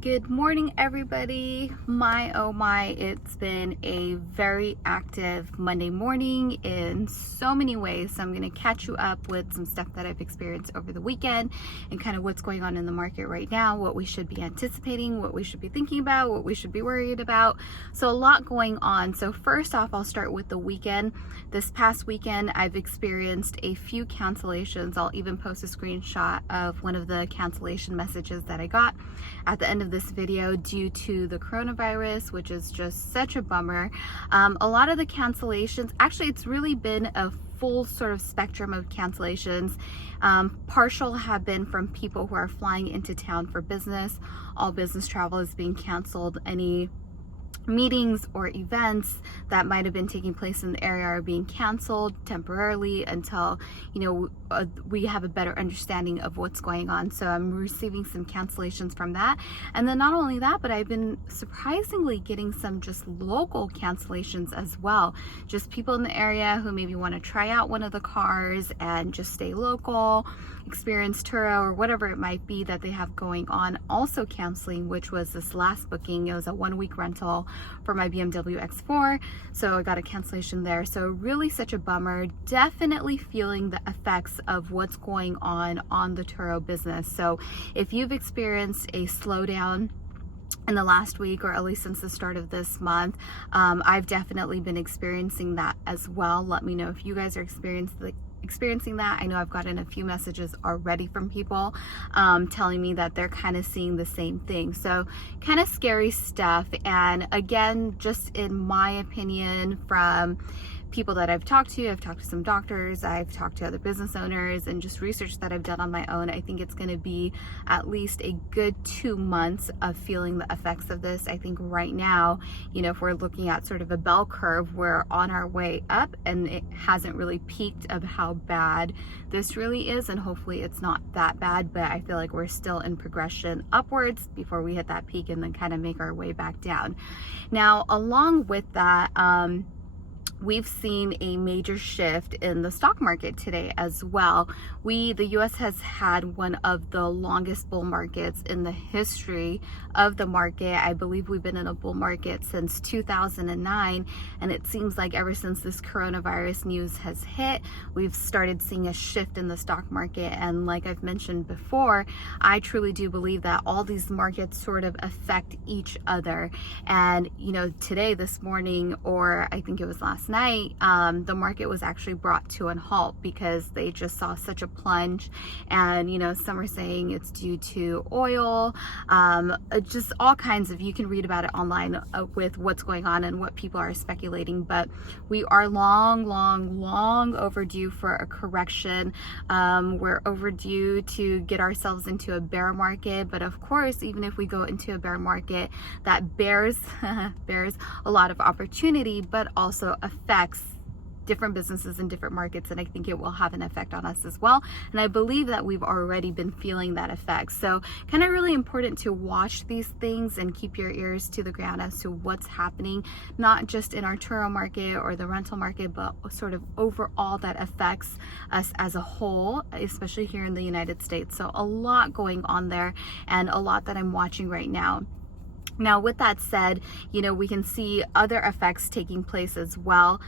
Good morning, everybody. My, oh my, it's been a very active Monday morning in so many ways. So I'm going to catch you up with some stuff that I've experienced over the weekend and kind of what's going on in the market right now, what we should be anticipating, what we should be thinking about, what we should be worried about. So a lot going on. So first off, I'll start with the weekend. This past weekend, I've experienced a few cancellations. I'll even post a screenshot of one of the cancellation messages that I got at the end of this video due to the coronavirus, which is just such a bummer. A lot of the cancellations, actually it's really been a full sort of spectrum of cancellations. Partial have been from people who are flying into town for business. All business travel is being canceled. Any meetings or events that might have been taking place in the area are being canceled temporarily until we have a better understanding of what's going on. So I'm receiving some cancellations from that. And then not only that, but I've been surprisingly getting some just local cancellations as well. Just people in the area who maybe want to try out one of the cars and just stay local, experience Turo or whatever it might be that they have going on, also canceling, which was this last booking. It was a 1-week rental for my BMW X4, so I got a cancellation there. So really such a bummer. Definitely feeling the effects of what's going on the Turo business. So if you've experienced a slowdown in the last week, or at least since the start of this month, I've definitely been experiencing that as well. Let me know if you guys are experiencing that. I know I've gotten a few messages already from people telling me that they're kind of seeing the same thing. So kind of scary stuff. And again, just in my opinion, from people that I've talked to some doctors, I've talked to other business owners, and just research that I've done on my own, I think it's going to be at least a good 2 months of feeling the effects of this. I think right now, if we're looking at sort of a bell curve, we're on our way up, and it hasn't really peaked of how bad this really is, and hopefully it's not that bad, but I feel like we're still in progression upwards before we hit that peak and then kind of make our way back down. Now, along with that, we've seen a major shift in the stock market today as well. The US has had one of the longest bull markets in the history of the market. I believe we've been in a bull market since 2009, and it seems like ever since this coronavirus news has hit, we've started seeing a shift in the stock market. And like I've mentioned before, I truly do believe that all these markets sort of affect each other. And today, this morning, or I think it was last night, the market was actually brought to a halt because they just saw such a plunge. And some are saying it's due to oil, just all kinds of, you can read about it online with what's going on and what people are speculating. But we are long overdue for a correction. We're overdue to get ourselves into a bear market. But of course, even if we go into a bear market, that bears a lot of opportunity, but also affects different businesses in different markets, and I think it will have an effect on us as well. And I believe that we've already been feeling that effect. So kind of really important to watch these things and keep your ears to the ground as to what's happening, not just in our Turo market or the rental market, but sort of overall that affects us as a whole, especially here in the United States. So a lot going on there, and a lot that I'm watching right now. Now, with that said, we can see other effects taking place as well.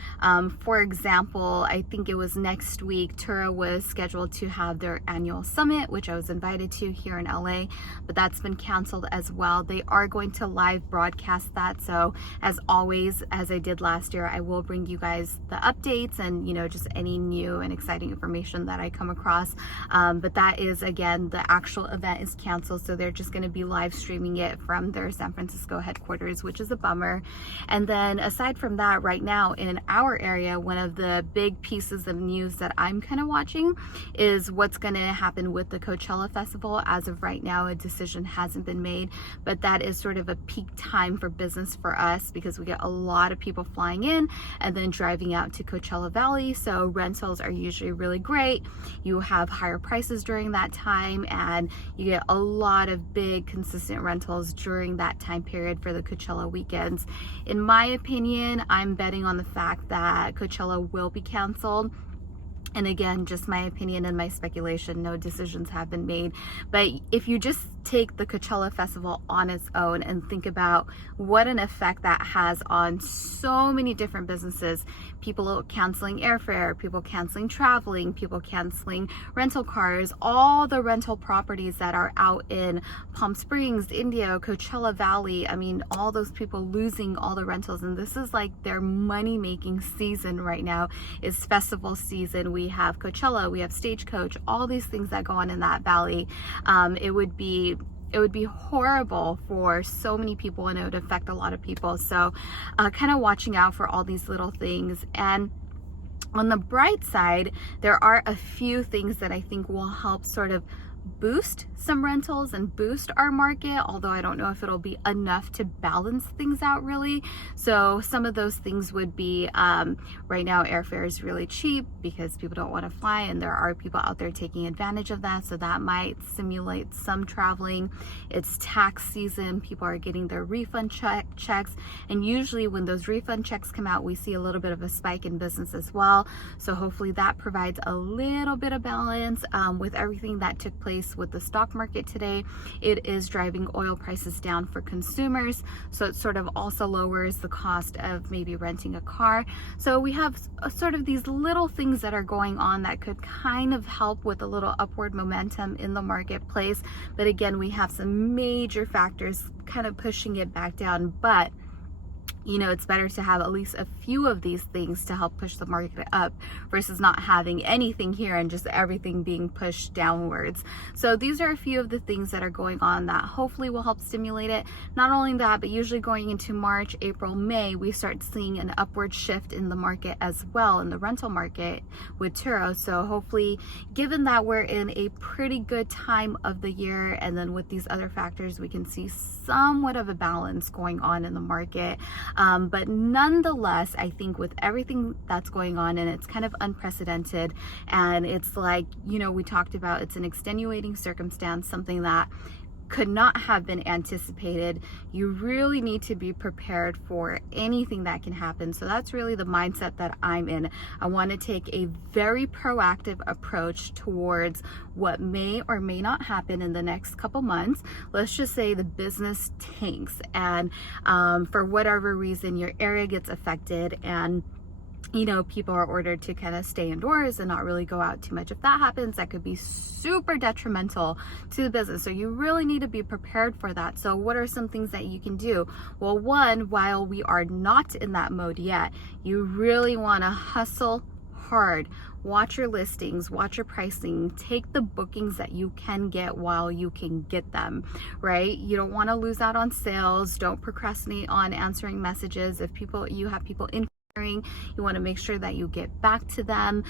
For example, I think it was next week, Turo was scheduled to have their annual summit, which I was invited to here in LA, but that's been canceled as well. They are going to live broadcast that. So as always, as I did last year, I will bring you guys the updates and, just any new and exciting information that I come across. But that is, again, the actual event is canceled. So they're just going to be live streaming it from their San Francisco headquarters, which is a bummer. And then aside from that, right now in our area, one of the big pieces of news that I'm kind of watching is what's going to happen with the Coachella Festival. As of right now, a decision hasn't been made, but that is sort of a peak time for business for us because we get a lot of people flying in and then driving out to Coachella Valley. So rentals are usually really great. You have higher prices during that time, and you get a lot of big consistent rentals during that time period for the Coachella weekends. In my opinion, I'm betting on the fact that Coachella will be canceled. And again, just my opinion and my speculation, no decisions have been made. But if you just take the Coachella Festival on its own and think about what an effect that has on so many different businesses. People canceling airfare, people canceling traveling, people canceling rental cars, all the rental properties that are out in Palm Springs, Indio, Coachella Valley. I mean, all those people losing all the rentals, and this is like their money-making season right now, is festival season. We have Coachella, we have Stagecoach, all these things that go on in that valley. It would be horrible for so many people, and it would affect a lot of people. So kind of watching out for all these little things. And on the bright side, there are a few things that I think will help sort of boost some rentals and boost our market, although I don't know if it'll be enough to balance things out really. So some of those things would be, right now airfare is really cheap because people don't want to fly, and there are people out there taking advantage of that, so that might simulate some traveling. It's tax season, people are getting their refund checks, and usually when those refund checks come out, we see a little bit of a spike in business as well. So hopefully that provides a little bit of balance. With everything that took place with the stock market today, it is driving oil prices down for consumers, so it sort of also lowers the cost of maybe renting a car. So we have sort of these little things that are going on that could kind of help with a little upward momentum in the marketplace, but again, we have some major factors kind of pushing it back down. But you know, it's better to have at least a few of these things to help push the market up versus not having anything here and just everything being pushed downwards. So these are a few of the things that are going on that hopefully will help stimulate it. Not only that, but usually going into March, April, May, we start seeing an upward shift in the market as well, in the rental market with Turo. So hopefully, given that we're in a pretty good time of the year, and then with these other factors, we can see somewhat of a balance going on in the market. But nonetheless, I think with everything that's going on, and it's kind of unprecedented, and it's like, you know, we talked about, it's an extenuating circumstance, something that could not have been anticipated. You really need to be prepared for anything that can happen. So that's really the mindset that I'm in. I want to take a very proactive approach towards what may or may not happen in the next couple months. Let's just say the business tanks, and for whatever reason your area gets affected, and you know, people are ordered to kind of stay indoors and not really go out too much. If that happens, that could be super detrimental to the business. So you really need to be prepared for that. So what are some things that you can do? Well, one, while we are not in that mode yet, you really want to hustle hard. Watch your listings, watch your pricing, take the bookings that you can get while you can get them, right? You don't want to lose out on sales. Don't procrastinate on answering messages. If you have people in, you want to make sure that you get back to them.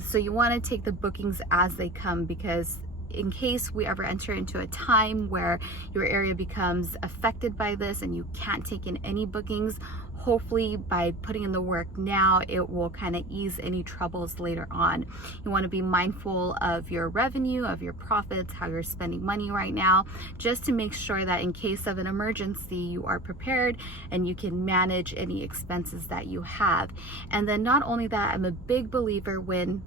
So you want to take the bookings as they come, because in case we ever enter into a time where your area becomes affected by this and you can't take in any bookings, hopefully by putting in the work now, it will kind of ease any troubles later on. You want to be mindful of your revenue, of your profits, how you're spending money right now, just to make sure that in case of an emergency, you are prepared and you can manage any expenses that you have. And then not only that, I'm a big believer when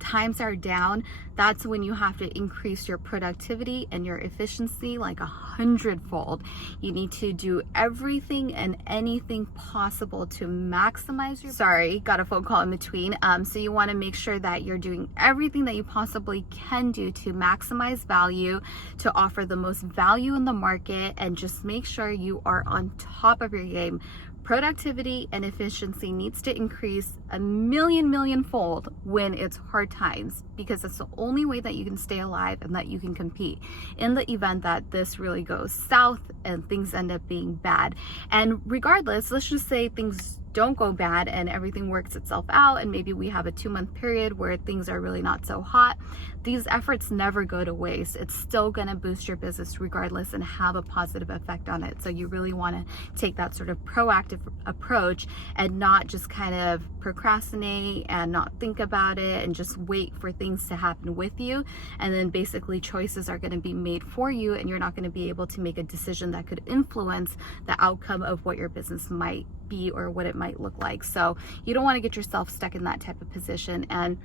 times are down, that's when you have to increase your productivity and your efficiency like 100-fold. You need to do everything and anything possible to maximize your, sorry, got a phone call in between. So you want to make sure that you're doing everything that you possibly can do to maximize value, to offer the most value in the market, and just make sure you are on top of your game. Productivity and efficiency needs to increase a million-fold when it's hard times, because that's the only way that you can stay alive and that you can compete in the event that this really goes south and things end up being bad. And regardless, let's just say things don't go bad and everything works itself out, and maybe we have a 2-month period where things are really not so hot. These efforts never go to waste. It's still going to boost your business regardless and have a positive effect on it. So you really want to take that sort of proactive approach and not just kind of procrastinate and not think about it and just wait for things to happen with you. And then basically choices are going to be made for you, and you're not going to be able to make a decision that could influence the outcome of what your business might be or what it might look like. So you don't want to get yourself stuck in that type of position. And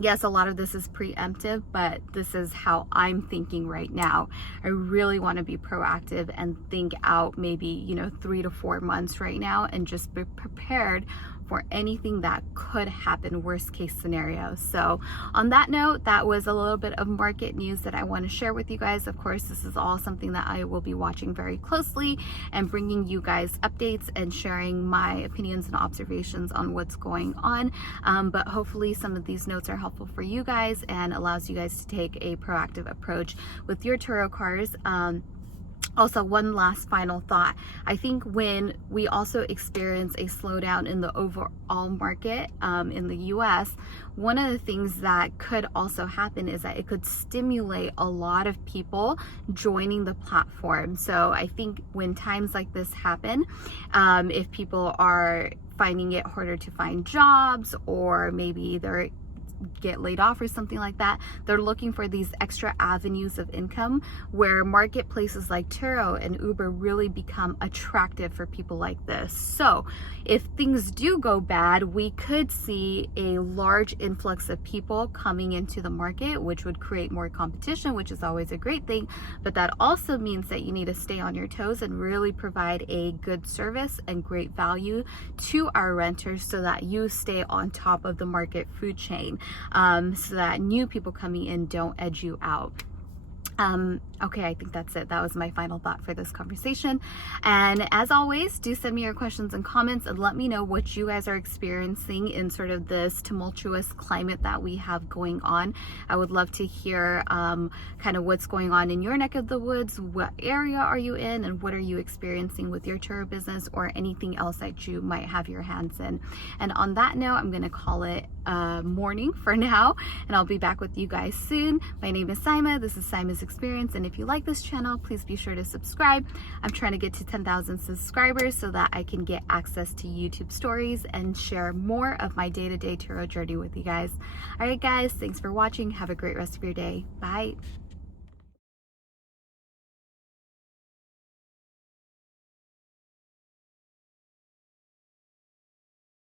yes, a lot of this is preemptive, but this is how I'm thinking right now. I really want to be proactive and think out maybe, 3 to 4 months right now and just be prepared for anything that could happen, worst case scenario. So on that note, that was a little bit of market news that I want to share with you guys. Of course, this is all something that I will be watching very closely and bringing you guys updates and sharing my opinions and observations on what's going on. But hopefully some of these notes are helpful for you guys and allows you guys to take a proactive approach with your Turo cars. Also, one last final thought. I think when we also experience a slowdown in the overall market in the US, one of the things that could also happen is that it could stimulate a lot of people joining the platform. So I think when times like this happen, if people are finding it harder to find jobs, or maybe they're get laid off or something like that, they're looking for these extra avenues of income where marketplaces like Turo and Uber really become attractive for people like this. So if things do go bad, we could see a large influx of people coming into the market, which would create more competition, which is always a great thing. But that also means that you need to stay on your toes and really provide a good service and great value to our renters so that you stay on top of the market food chain. So that new people coming in don't edge you out. Okay, I think that's it. That was my final thought for this conversation. And as always, do send me your questions and comments and let me know what you guys are experiencing in sort of this tumultuous climate that we have going on. I would love to hear kind of what's going on in your neck of the woods. What area are you in, and what are you experiencing with your Turo business or anything else that you might have your hands in? And on that note, I'm going to call it morning for now, and I'll be back with you guys soon. My name is Saimah. This is Saimah's Experience, and if you like this channel, please be sure to subscribe. I'm trying to get to 10,000 subscribers so that I can get access to YouTube stories and share more of my day-to-day Turo journey with you guys. All right, guys, thanks for watching. Have a great rest of your day. Bye.